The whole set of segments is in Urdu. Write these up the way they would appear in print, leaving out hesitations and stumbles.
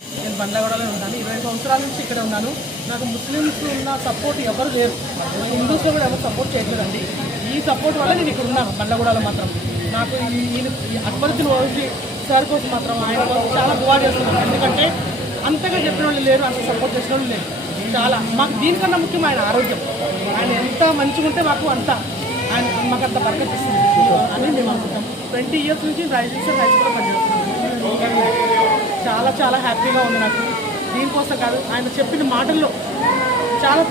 నేను బండ్లగూడలో ఉంటాను, 20 సంవత్సరాల నుంచి ఇక్కడ ఉన్నాను. నాకు ముస్లిమ్స్ ఉన్న సపోర్ట్ ఎవరు లేరు, హిందూస్లో కూడా ఎవరు సపోర్ట్ చేయట్లేదండి. ఈ సపోర్ట్ వల్ల నేను ఇక్కడ ఉన్నాను బండ్లగూడలో మాత్రం. నాకు ఈ అక్బరుద్దీన్ ఓవైసీ సార్ కోసం మాత్రం ఆయన కోసం చాలా దువా చేస్తున్నాను. ఎందుకంటే అంతగా చెప్పిన వాళ్ళు లేరు, అంత సపోర్ట్ చేసిన వాళ్ళు లేరు. చాలా మాకు దీనికన్నా ముఖ్యం ఆయన ఆరోగ్యం. ఆయన ఎంత మంచిగా ఉంటే మాకు అంత ఆయన మాకు అంత బరకత్ ఇస్తుంది అని మేము అనుకుంటాం. 20 years నుంచి రైస్ కూడా పనిచేస్తున్నాం. చాలా చాలా హ్యాపీగా ఉంది నాకు. దీనికోసం కాదు, ఆయన చెప్పిన మాటల్లో చాలా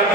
ID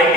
ID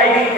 ID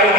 ID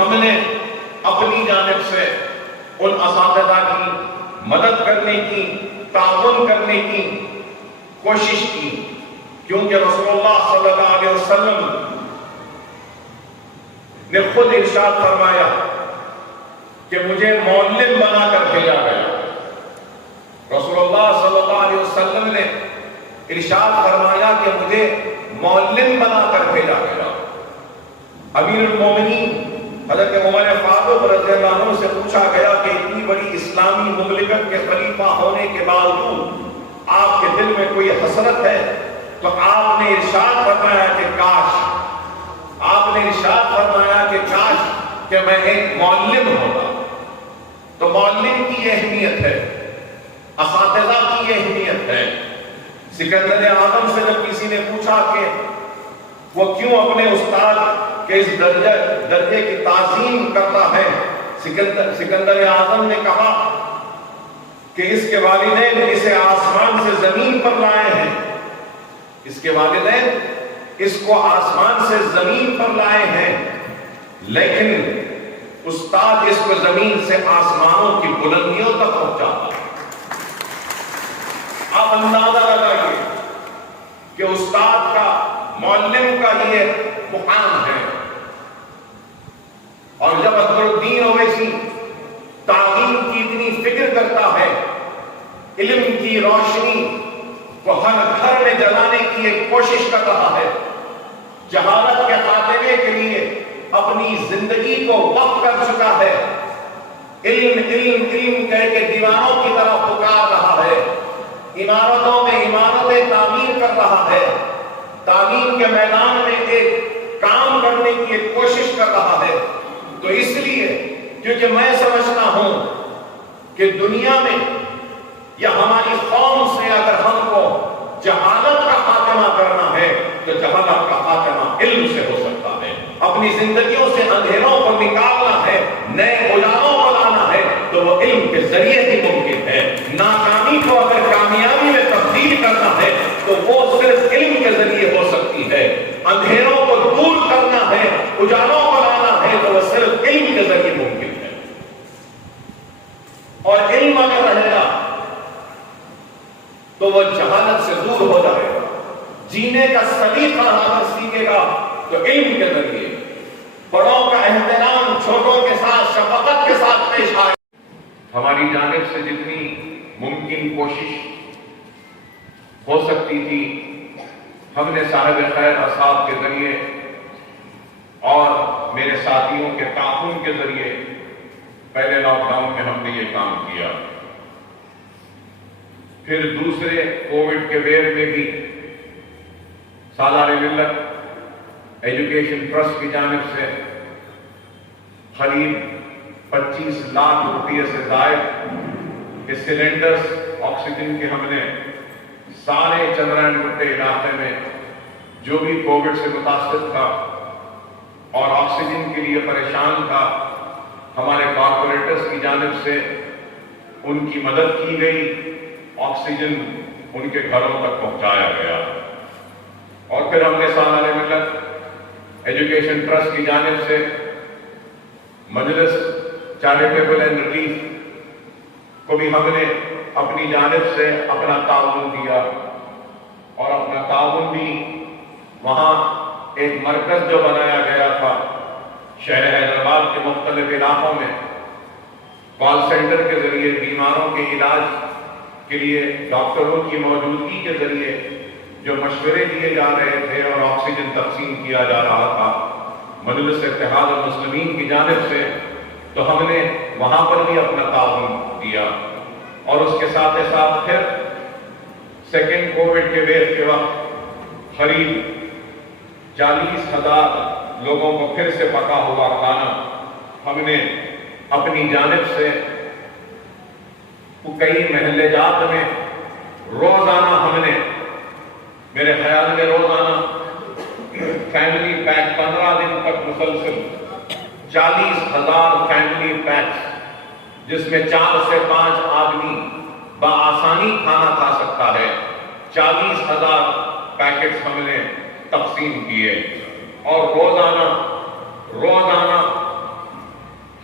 ہم نے اپنی جانب سے ان اساتذہ کی مدد کرنے کی، تعاون کرنے کی کوشش کی، کیونکہ رسول اللہ صلی اللہ علیہ وسلم نے خود ارشاد فرمایا کہ مجھے معلم بنا کر بھیجا گیا۔ رسول اللہ صلی اللہ علیہ وسلم نے ارشاد فرمایا کہ مجھے معلم بنا کر بھیجا گیا۔ امیر المومنین حضرت عمر فاروق رضی اللہ عنہ سے پوچھا گیا کہ اتنی بڑی اسلامی مملکت کے خلیفہ ہونے کے باوجود آپ کے دل میں کوئی حسرت ہے؟ تو آپ نے ارشاد فرمایا کہ کاش کہ میں ایک معلم ہوتا۔ تو معلم کی یہ اہمیت ہے، اساتذہ کی یہ اہمیت ہے۔ سکندر اعظم سے جب کسی نے پوچھا کہ وہ کیوں اپنے استاد کے اس درجے کی تعظیم کرتا ہے، سکندر اعظم نے کہا کہ اس کے والدین اسے آسمان سے زمین پر لائے ہیں، اس کے والدین اس کو آسمان سے زمین پر لائے ہیں، لیکن استاد اس کو زمین سے آسمانوں کی بلندیوں تک پہنچاتا۔ آپ اندازہ لگائیے کہ استاد کا، معلم کا یہ مقام ہے۔ اور جب اکبر الدین اویسی تعلیم کی اتنی فکر کرتا ہے، علم کی روشنی کو ہر گھر میں جلانے کی ایک کوشش کر رہا ہے، جہالت کے خاتمے کے لیے اپنی زندگی کو وقف کر چکا ہے، علم علم علم کہہ کے دیوانوں کی طرح پکار رہا ہے، عمارتوں میں عمارتیں تعمیر کر رہا ہے، تعلیم کے میدان میں ایک کام کرنے کی ایک کوشش کر رہا ہے، تو اس لیے کیونکہ میں سمجھتا ہوں کہ دنیا میں یا ہماری قوم سے اگر ہم کو جہالت کا خاتمہ کرنا ہے تو جہالت کا خاتمہ علم سے ہو سکتا ہے۔ اپنی زندگیوں سے اندھیروں کو نکالنا ہے، نئے اجالوں کو لانا ہے تو وہ علم کے ذریعے ہی ممکن ہے۔ ناکامی کو اگر کامیابی میں تبدیل کرنا ہے تو وہ صرف علم کے ذریعے ہو سکتی ہے۔ اندھیروں کو دور کرنا ہے، اجالوں کو لانا ہے تو وہ صرف علم کے ذریعے ممکن ہے۔ اور علم اگر رہے گا تو وہ جہالت سے دور ہو جائے گا۔ جینے کا سلیقہ اگر سیکھے گا تو علم کے ذریعے بڑوں کا احترام چھوٹوں کے ساتھ شفقت کے ساتھ پیش آئے۔ ہماری جانب سے جتنی ممکن کوشش ہو سکتی تھی ہم نے صاحب خیر اصحاب کے ذریعے اور میرے ساتھیوں کے تعاون کے ذریعے پہلے لاک ڈاؤن میں ہم نے یہ کام کیا، پھر دوسرے کووڈ کے ویو میں بھی سالار ملت ایجوکیشن ٹرسٹ کی جانب سے قریب 25 لاکھ روپے سے زائد کے سلنڈرز آکسیجن کے ہم نے سارے چندرائن گٹے علاقے میں جو بھی کووڈ سے متاثر تھا اور آکسیجن کے لیے پریشان تھا، ہمارے کارپوریٹرز کی جانب سے ان کی مدد کی گئی، آکسیجن ان کے گھروں تک پہنچایا گیا۔ اور پھر ہم نے سالار ملت ایجوکیشن ٹرسٹ کی جانب سے مجلس چیریٹیبل اینڈ ریلیف کو بھی ہم نے اپنی جانب سے اپنا تعاون دیا، اور اپنا تعاون بھی وہاں ایک مرکز جو بنایا گیا تھا شہر حیدرآباد کے مختلف علاقوں میں، کال سینٹر کے ذریعے بیماروں کے علاج کے لیے ڈاکٹروں کی موجودگی کے ذریعے جو مشورے دیے جا رہے تھے اور آکسیجن تقسیم کیا جا رہا تھا مجلس اتحاد المسلمین کی جانب سے، تو ہم نے وہاں پر بھی اپنا تعاون دیا۔ اور اس کے ساتھ ساتھ پھر سیکنڈ کووڈ کے ویو کے وقت قریب 40,000 لوگوں کو پھر سے پکا ہوا کھانا ہم نے اپنی جانب سے کئی محلے جات میں روزانہ ہم نے، میرے خیال میں روزانہ فیملی پیک 15 دن تک مسلسل 40,000 فیملی پیکس، جس میں 4 سے 5 آدمی بآسانی کھانا کھا سکتا ہے، 40,000 پیکٹس ہم نے تقسیم کیے۔ اور روزانہ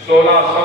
1600